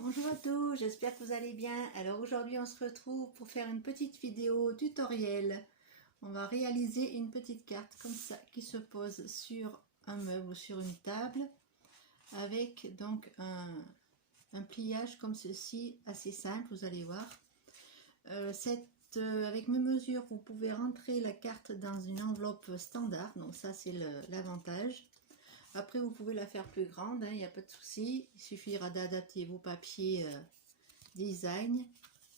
Bonjour à tous, j'espère que vous allez bien. Alors aujourd'hui on se retrouve pour faire une petite vidéo tutoriel. On va réaliser une petite carte comme ça qui se pose sur un meuble ou sur une table avec donc un pliage comme ceci, assez simple, vous allez voir. Avec mes mesures, vous pouvez rentrer la carte dans une enveloppe standard, donc ça c'est l'avantage. Après, vous pouvez la faire plus grande, il n'y a pas de souci. Il suffira d'adapter vos papiers design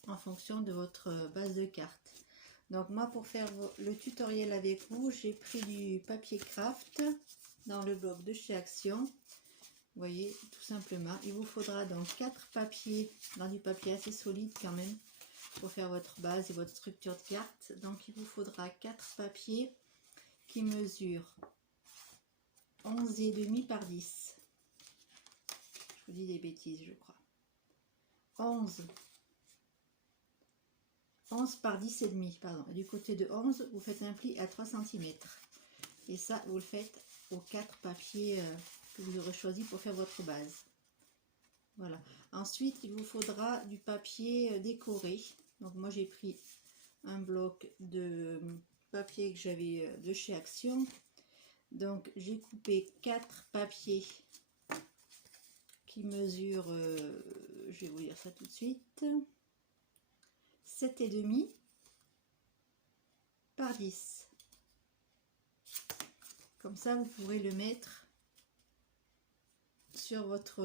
en fonction de votre base de carte. Donc moi, pour faire le tutoriel avec vous, j'ai pris du papier craft dans le bloc de chez Action. Vous voyez, tout simplement. Il vous faudra donc 4 papiers, dans du papier assez solide quand même, pour faire votre base et votre structure de carte. Donc il vous faudra 4 papiers qui mesurent 11,5 par 10. Je vous dis des bêtises, je crois. 11 par 10 et demi, pardon. Et du côté de 11, vous faites un pli à 3 cm. Et ça, vous le faites aux 4 papiers que vous aurez choisi pour faire votre base. Voilà. Ensuite, il vous faudra du papier décoré. Donc moi, j'ai pris un bloc de papier que j'avais de chez Action. Donc j'ai coupé 4 papiers qui mesurent, je vais vous dire ça tout de suite, 7,5 par 10. Comme ça, vous pourrez le mettre sur votre...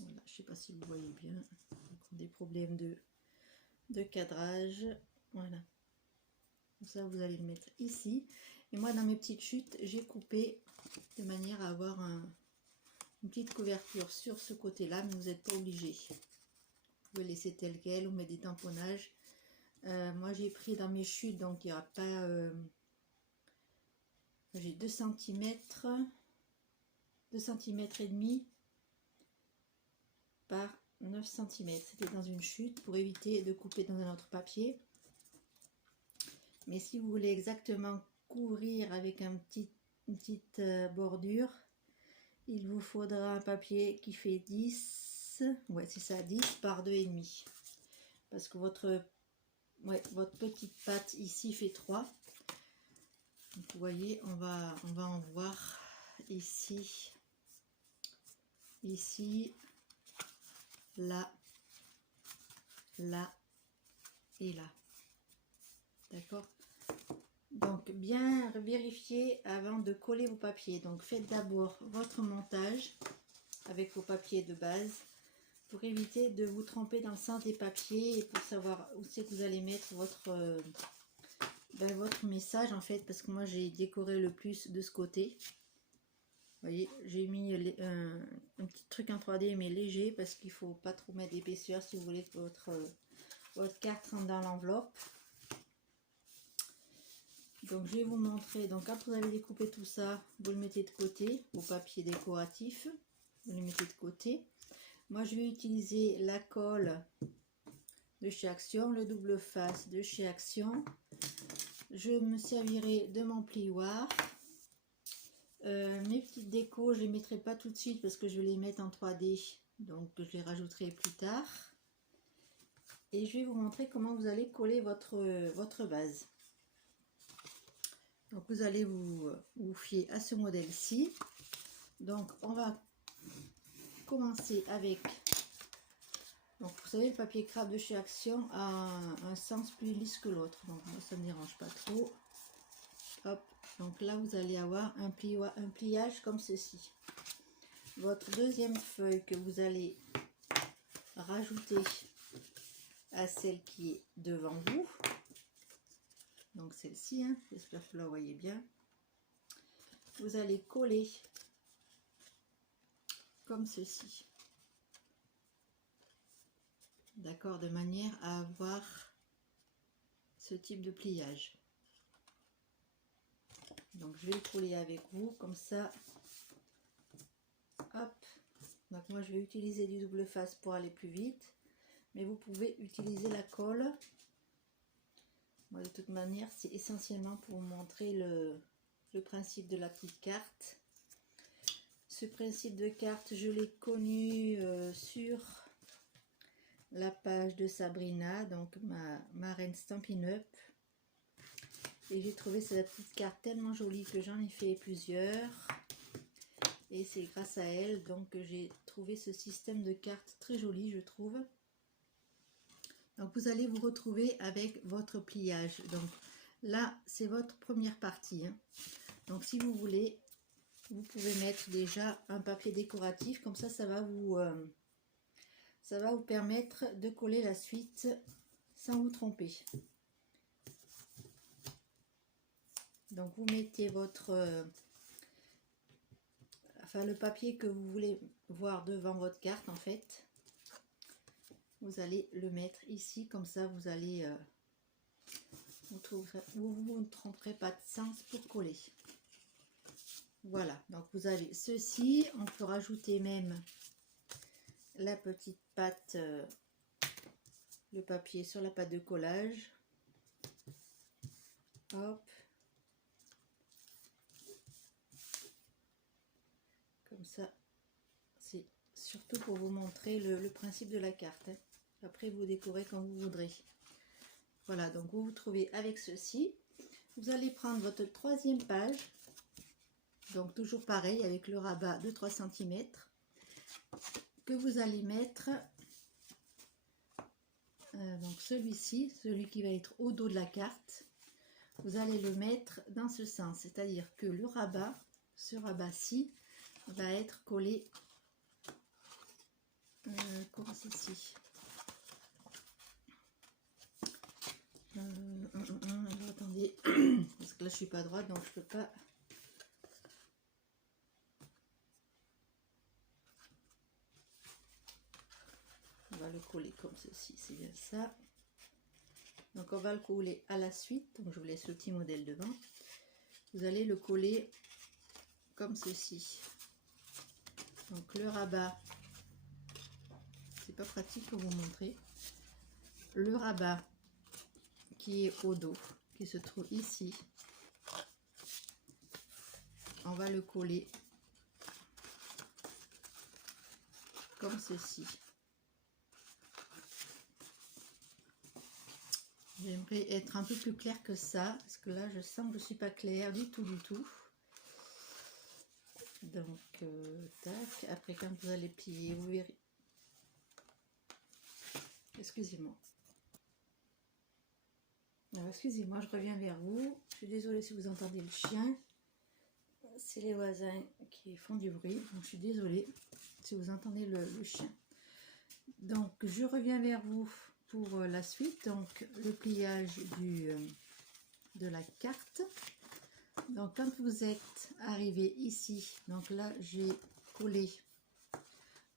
Voilà, je ne sais pas si vous voyez bien, des problèmes de cadrage. Voilà. Comme ça, vous allez le mettre ici. Et moi, dans mes petites chutes, j'ai coupé de manière à avoir une petite couverture sur ce côté-là, mais vous n'êtes pas obligé. Vous pouvez laisser tel quel ou mettre des tamponnages. Moi, j'ai pris dans mes chutes, donc il n'y aura pas... j'ai 2 cm, 2 cm et demi par 9 cm. C'était dans une chute pour éviter de couper dans un autre papier. Mais si vous voulez exactement couvrir avec une petite bordure, il vous faudra un papier qui fait 10, ouais c'est ça, 10 par 2,5. Parce que votre petite patte ici fait 3. Donc vous voyez, on va en voir ici, là, là et là. D'accord? Donc bien vérifier avant de coller vos papiers. Donc faites d'abord votre montage avec vos papiers de base pour éviter de vous tromper dans le sens des papiers et pour savoir où c'est que vous allez mettre votre message en fait, parce que moi j'ai décoré le plus de ce côté. Vous voyez, j'ai mis un petit truc en 3D mais léger parce qu'il faut pas trop mettre d'épaisseur si vous voulez que votre carte rentre dans l'enveloppe. Donc je vais vous montrer, donc quand vous avez découpé tout ça, vous le mettez de côté, vos papiers décoratifs, vous les mettez de côté. Moi je vais utiliser la colle de chez Action, le double face de chez Action. Je me servirai de mon plioir. Mes petites décos, je les mettrai pas tout de suite parce que je vais les mettre en 3D, donc je les rajouterai plus tard. Et je vais vous montrer comment vous allez coller votre base. Donc vous allez vous fier à ce modèle-ci. Donc on va commencer avec, donc vous savez, le papier craft de chez Action a un sens plus lisse que l'autre, donc moi ça ne me dérange pas trop. Hop, donc là vous allez avoir un pliage comme ceci. Votre deuxième feuille que vous allez rajouter à celle qui est devant vous, donc celle-ci, hein, j'espère que vous la voyez bien, vous allez coller comme ceci, d'accord, de manière à avoir ce type de pliage. Donc je vais le coller avec vous comme ça. Hop, donc moi je vais utiliser du double face pour aller plus vite, mais vous pouvez utiliser la colle. Moi de toute manière c'est essentiellement pour vous montrer le principe de la petite carte. Ce principe de carte, je l'ai connu sur la page de Sabrina, donc ma reine Stampin' Up. Et j'ai trouvé cette petite carte tellement jolie que j'en ai fait plusieurs. Et c'est grâce à elle donc que j'ai trouvé ce système de cartes très joli, je trouve. Donc vous allez vous retrouver avec votre pliage. Donc là, c'est votre première partie, hein. Donc si vous voulez, vous pouvez mettre déjà un papier décoratif, comme ça va vous permettre de coller la suite sans vous tromper. Donc vous mettez votre le papier que vous voulez voir devant votre carte, en fait. Vous allez le mettre ici, comme ça vous allez vous ne tromperez pas de sens pour coller. Voilà, donc vous avez ceci. On peut rajouter même la petite pâte, le papier sur la pâte de collage. Hop. Comme ça, c'est surtout pour vous montrer le principe de la carte, hein. Après, vous décorez comme vous voudrez. Voilà, donc vous vous trouvez avec ceci. Vous allez prendre votre troisième page. Donc toujours pareil, avec le rabat de 3 cm. Que vous allez mettre, donc celui-ci, celui qui va être au dos de la carte. Vous allez le mettre dans ce sens. C'est-à-dire que le rabat, ce rabat-ci, va être collé comme ceci. Alors, attendez, parce que là je suis pas droite, donc je peux pas. On va le coller comme ceci, c'est bien ça. Donc on va le coller à la suite. Donc je vous laisse le petit modèle devant. Vous allez le coller comme ceci. Donc le rabat, c'est pas pratique pour vous montrer. Le rabat qui est au dos, qui se trouve ici, on va le coller comme ceci. J'aimerais être un peu plus clair que ça, parce que là je sens que je suis pas claire du tout du tout. Donc tac, après quand vous allez plier, vous verrez. Excusez-moi. Excusez-moi, je reviens vers vous. Je suis désolée si vous entendez le chien. C'est les voisins qui font du bruit. Donc je suis désolée si vous entendez le chien. Donc je reviens vers vous pour la suite. Donc le pliage de la carte. Donc quand vous êtes arrivé ici, donc là j'ai collé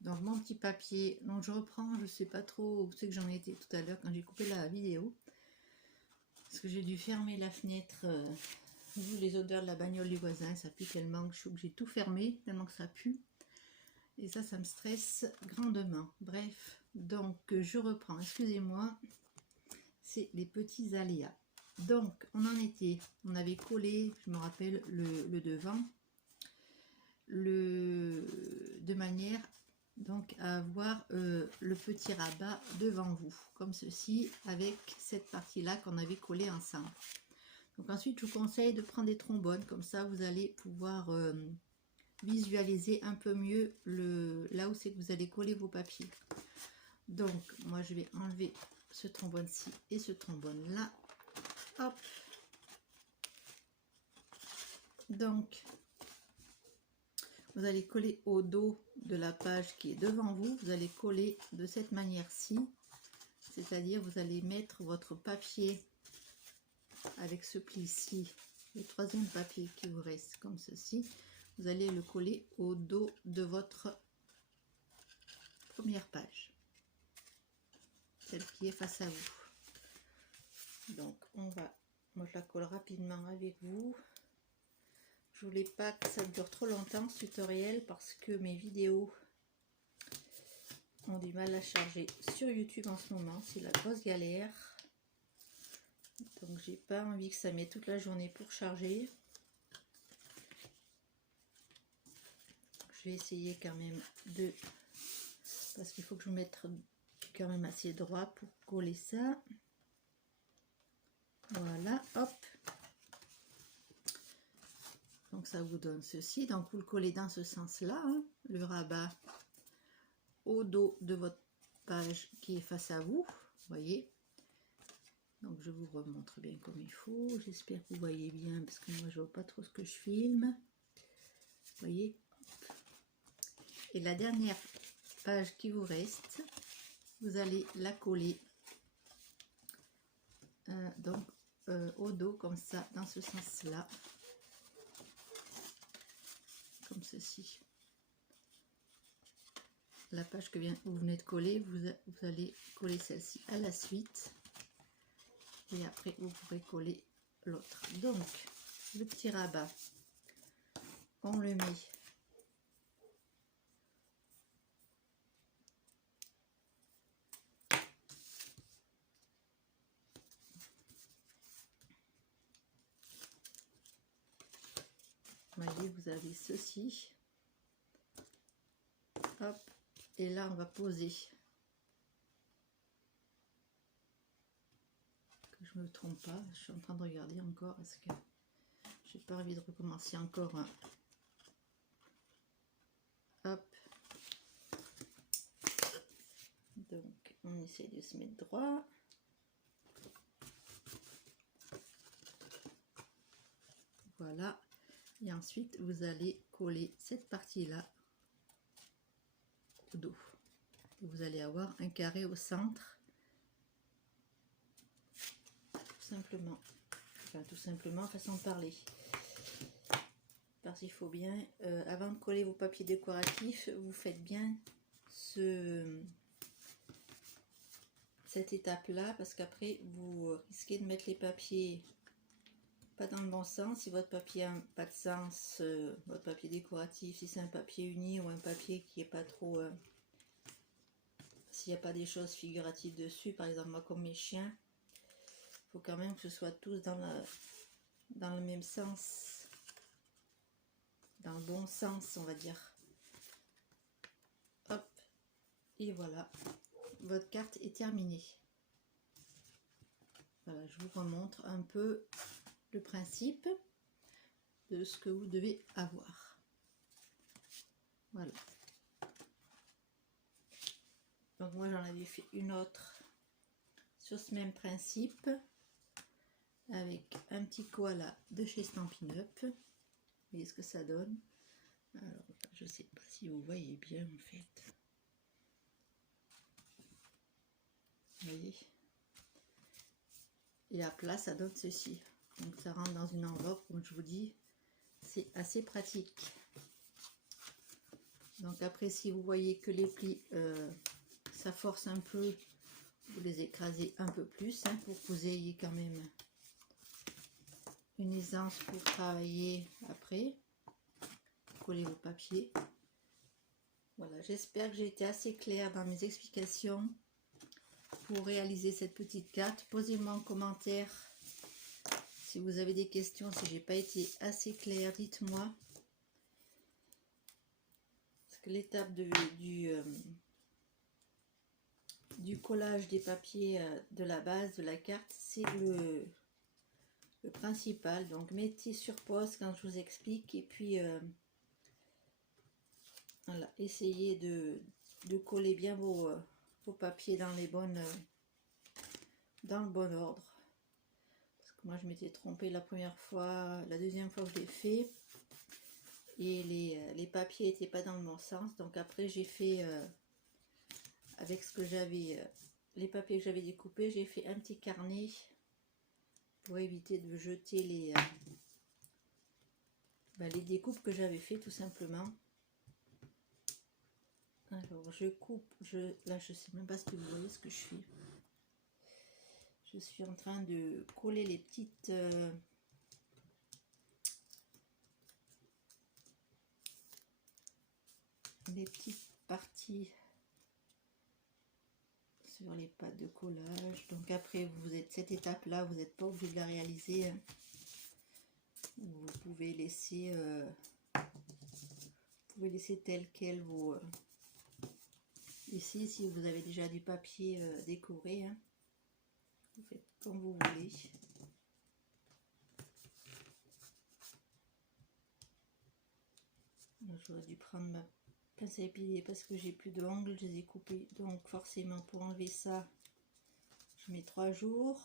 donc mon petit papier. Donc je reprends, je sais pas trop où c'est que j'en étais tout à l'heure quand j'ai coupé la vidéo. Parce que j'ai dû fermer la fenêtre, vu les odeurs de la bagnole du voisin, ça pue tellement que je suis obligée de tout fermer, tellement que ça pue. Et ça me stresse grandement. Bref, donc je reprends, excusez-moi, c'est les petits aléas. Donc on en était, on avait collé, je me rappelle, le devant, de manière donc à avoir le petit rabat devant vous, comme ceci, avec cette partie-là qu'on avait collé ensemble. Donc ensuite, je vous conseille de prendre des trombones, comme ça vous allez pouvoir visualiser un peu mieux là où c'est que vous allez coller vos papiers. Donc, moi je vais enlever ce trombone-ci et ce trombone-là. Hop. Donc, vous allez coller au dos de la page qui est devant vous. Vous allez coller de cette manière-ci. C'est-à-dire, vous allez mettre votre papier avec ce pli-ci, le troisième papier qui vous reste comme ceci. Vous allez le coller au dos de votre première page, celle qui est face à vous. Donc, moi je la colle rapidement avec vous. Je voulais pas que ça dure trop longtemps ce tutoriel parce que mes vidéos ont du mal à charger sur YouTube en ce moment, c'est la grosse galère. Donc j'ai pas envie que ça mette toute la journée pour charger. vais essayer quand même de, parce qu'il faut que je mette quand même assez droit pour coller ça. Voilà, hop. Donc ça vous donne ceci. Donc vous le collez dans ce sens-là, hein, le rabat au dos de votre page qui est face à vous. Voyez. Donc je vous remontre bien comme il faut. J'espère que vous voyez bien parce que moi je vois pas trop ce que je filme. Voyez. Et la dernière page qui vous reste, vous allez la coller au dos comme ça, dans ce sens-là, comme ceci. La page que vous venez de coller, vous allez coller celle-ci à la suite. Et après, vous pourrez coller l'autre. Donc, le petit rabat, on le met voyez, vous avez ceci. Hop. Et là, on va poser. Que je me trompe pas. Je suis en train de regarder encore parce que j'ai pas envie de recommencer encore. Hop. Donc, on essaie de se mettre droit. Voilà. Et ensuite, vous allez coller cette partie-là au dos. Vous allez avoir un carré au centre. Tout simplement. Enfin, tout simplement, façon de parler. Parce qu'il faut bien, avant de coller vos papiers décoratifs, vous faites bien cette étape-là, parce qu'après, vous risquez de mettre les papiers pas dans le bon sens. Si votre papier n'a pas de sens, votre papier décoratif, si c'est un papier uni ou un papier qui est pas trop... s'il n'y a pas des choses figuratives dessus, par exemple moi comme mes chiens, il faut quand même que ce soit tous dans le même sens, dans le bon sens on va dire. Hop, et voilà, votre carte est terminée. Voilà, je vous remontre un peu le principe de ce que vous devez avoir. Voilà. Donc moi j'en avais fait une autre sur ce même principe avec un petit koala de chez Stampin' Up. Vous voyez ce que ça donne. Alors je sais pas si vous voyez bien en fait. Vous voyez. Et à plat ça donne ceci. Donc ça rentre dans une enveloppe, comme je vous dis, c'est assez pratique. Donc après si vous voyez que les plis ça force un peu, vous les écrasez un peu plus hein, pour que vous ayez quand même une aisance pour travailler après, coller vos papiers. Voilà, j'espère que j'ai été assez claire dans mes explications pour réaliser cette petite carte. Posez-moi en commentaire si vous avez des questions, si j'ai pas été assez claire, dites-moi. Parce que l'étape du collage des papiers de la base de la carte, c'est le principal. Donc mettez sur pause quand je vous explique et puis voilà, essayez de coller bien vos papiers dans le bon ordre. Parce que moi je m'étais trompée la première fois, la deuxième fois que je l'ai fait et les papiers n'étaient pas dans le bon sens. Donc après j'ai fait avec ce que j'avais, les papiers que j'avais découpés, j'ai fait un petit carnet pour éviter de jeter les découpes que j'avais fait tout simplement. Alors je coupe, là je sais même pas si vous voyez ce que je suis. Je suis en train de coller les petites parties sur les pattes de collage. Donc après vous êtes cette étape là, vous n'êtes pas obligé de la réaliser hein. Vous pouvez laisser pouvez laisser tel quel vos... Ici, si vous avez déjà du papier décoré, hein, vous faites comme vous voulez. J'aurais dû prendre ma pince à épiler parce que j'ai plus d'ongles, je les ai coupés. Donc forcément pour enlever ça, je mets 3 jours.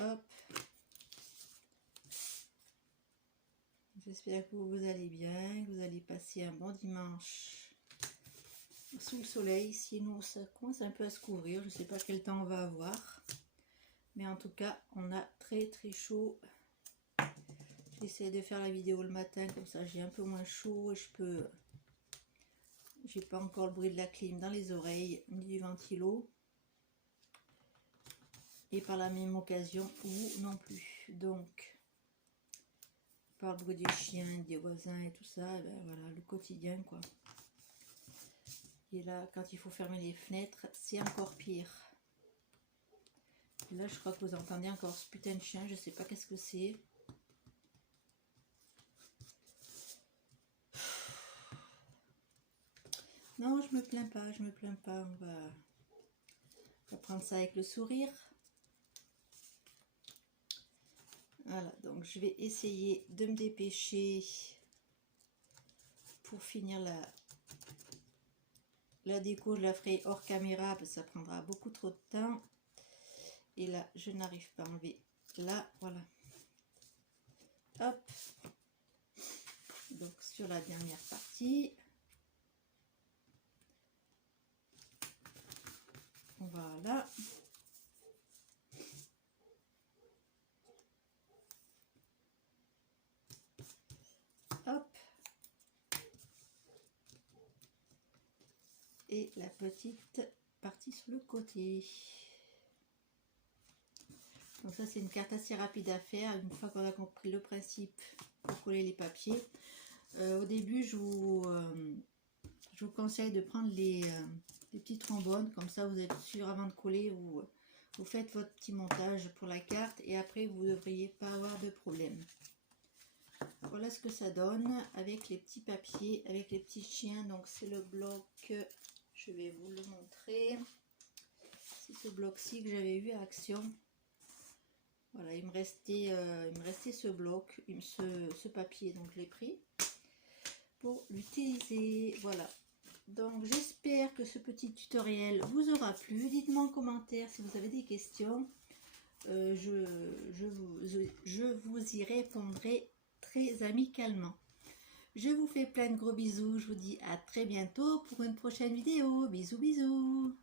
Hop. J'espère que vous allez bien, que vous allez passer un bon dimanche sous le soleil. Sinon ça commence un peu à se couvrir, je ne sais pas quel temps on va avoir. Mais en tout cas, on a très chaud. J'essaie de faire la vidéo le matin, comme ça j'ai un peu moins chaud et je peux... J'ai pas encore le bruit de la clim dans les oreilles, ni du ventilo. Et par la même occasion, vous non plus. Donc, par le bruit des chiens, des voisins et tout ça, et ben voilà, le quotidien quoi. Et là, quand il faut fermer les fenêtres, c'est encore pire. Et là, je crois que vous entendez encore ce putain de chien, je sais pas qu'est-ce que c'est. Non, je me plains pas, je me plains pas. On va prendre ça avec le sourire. Voilà, donc je vais essayer de me dépêcher pour finir la déco. Je la ferai hors caméra parce que ça prendra beaucoup trop de temps. Et là, je n'arrive pas à enlever. Là, voilà. Hop. Donc sur la dernière partie. Voilà. Hop. Et la petite partie sur le côté. Donc ça c'est une carte assez rapide à faire une fois qu'on a compris le principe pour coller les papiers. Au début je vous conseille de prendre les petits trombones, comme ça vous êtes sûr avant de coller, vous faites votre petit montage pour la carte et après vous ne devriez pas avoir de problème. Voilà ce que ça donne avec les petits papiers, avec les petits chiens. Donc c'est le bloc, je vais vous le montrer, c'est ce bloc-ci que j'avais eu à Action. Voilà, il me restait ce bloc, ce papier, donc je l'ai pris pour l'utiliser. Voilà, donc j'espère que ce petit tutoriel vous aura plu. Dites-moi en commentaire si vous avez des questions. Je vous y répondrai très amicalement. Je vous fais plein de gros bisous. Je vous dis à très bientôt pour une prochaine vidéo. Bisous bisous.